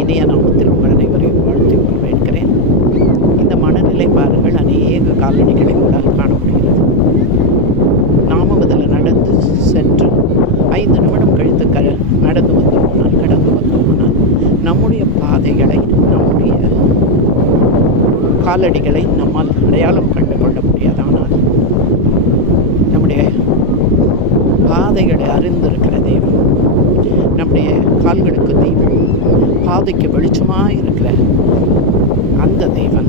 இனிய நாமத்தில் உங்கள் அனைவரையும் வாழ்த்தி வரவேற்கிறேன். இந்த மனநிலை பாருங்கள், அநேக காலணிகளை உங்களால் காண முடிகிறது. நாமும் அதில் நடந்து சென்று 5 நிமிடம் கழித்து நடந்து வந்தோமானால், கடந்து வந்தோமானால், நம்முடைய பாதைகளை, நம்முடைய காலடிகளை நம்மால் அடையாளம் கண்டு கொள்ள முடியாது. ஆனால் நம்முடைய பாதைகளை அறிந்திருக்கிற தேவன், நம்முடைய கால்களுக்கு தீபம், பாதைக்கு வெளிச்சமாக இருக்கிற அந்த தேவன்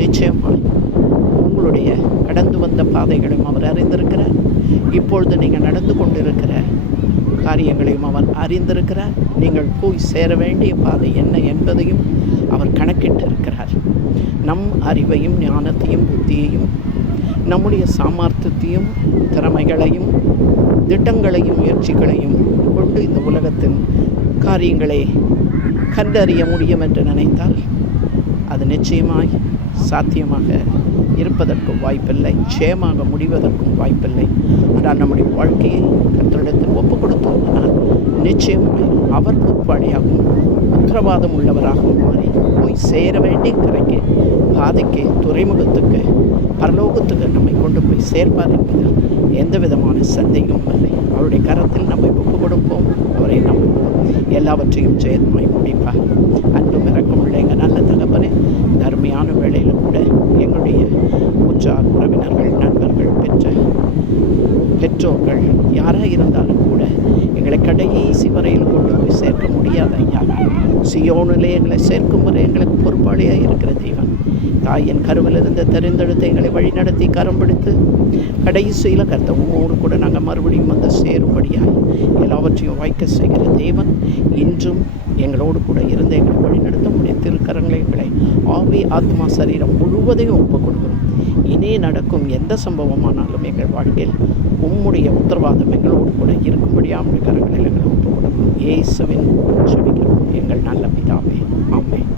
நிச்சயமாய் உங்களுடைய கடந்து வந்த பாதைகளையும் அவர் அறிந்திருக்கிறார். இப்பொழுது நீங்கள் நடந்து கொண்டிருக்கிற காரியங்களையும் அவர் அறிந்திருக்கிறார். நீங்கள் போய் சேர வேண்டிய பாதை என்ன என்பதையும் அவர் கணக்கிட்டு இருக்கிறார். நம் அறிவையும் ஞானத்தையும் புத்தியையும் நம்முடைய சாமர்த்தியத்தையும் திறமைகளையும் திட்டங்களையும் முயற்சிகளையும் கொண்டு இந்த உலகத்தின் காரியங்களை கண்டறிய முடியும் என்று நினைத்தால் அது நிச்சயமாய் சாத்தியமாக இருப்பதற்கு வாய்ப்பில்லை, நிச்சயமாக முடிவதற்கும் வாய்ப்பில்லை. ஆனால் நம்முடைய வாழ்க்கையை கர்த்தரிடத்தில் ஒப்புக் கொடுத்தோம்னால் நிச்சயமாய் அவர் பொறுப்பாளியாகவும் உத்தரவாதம் உள்ளவராகவும் மாறி போய் சேர வேண்டிய கரைக்கு, பாதைக்கு, துறைமுகத்துக்கு, பரலோகத்துக்கு நம்மை கொண்டு போய் சேர்ப்பார் என்பதில் எந்த விதமான சந்தேகமும் இல்லை. அவருடைய கரத்தில் நம்மை ஒப்புக் கொடுப்போம், அவரை நம்புவோம். எல்லாவற்றையும் ஜெயமாய் முடிப்பார். அன்பும் இறக்கம் உள்ள எங்கள் நல்ல தகப்பனே, அருமையான வேளையில் கூட எங்களுடைய உற்றார் உறவினர்கள், நண்பர்கள், பெற்றோர்கள் யாராக இருந்தாலும் கூட எங்களை கடைசி வரையில் கொண்டு போய் சேர்க்க முடியாத ஐயா, சியோனிலே எங்களை சேர்க்கும் வரை எங்களுக்கு பொறுப்பாளியாக இருக்கிற தெய்வன், தாயின் கருவிலிருந்து தெரிந்தெடுத்து எங்களை வழிநடத்தி கரம் பிடித்து கடைசியில் கர்த்த உம்மோடு கூட நாங்கள் மறுபடியும் வந்து சேரும்படியாக எல்லாவற்றையும் வாய்க்க செய்கிற தேவன் இன்றும் எங்களோடு கூட இருந்து எங்களை வழிநடத்த முடிய திருக்கரங்களை எங்களை ஆவி ஆத்மா சரீரம் முழுவதையும் ஒப்புக் கொடுக்கிறோம். இனே நடக்கும் எந்த சம்பவமானாலும் எங்கள் வாழ்க்கையில் உம்முடைய உத்தரவாதம் எங்களோடு கூட இருக்கும்படியாக உடைய கரங்களில் எங்களை ஒப்புக் கொடுக்கிறோம். இயேசுவின் ஜெபிக்கிறோம் எங்கள் நல்ல பிதாவே, ஆமென்.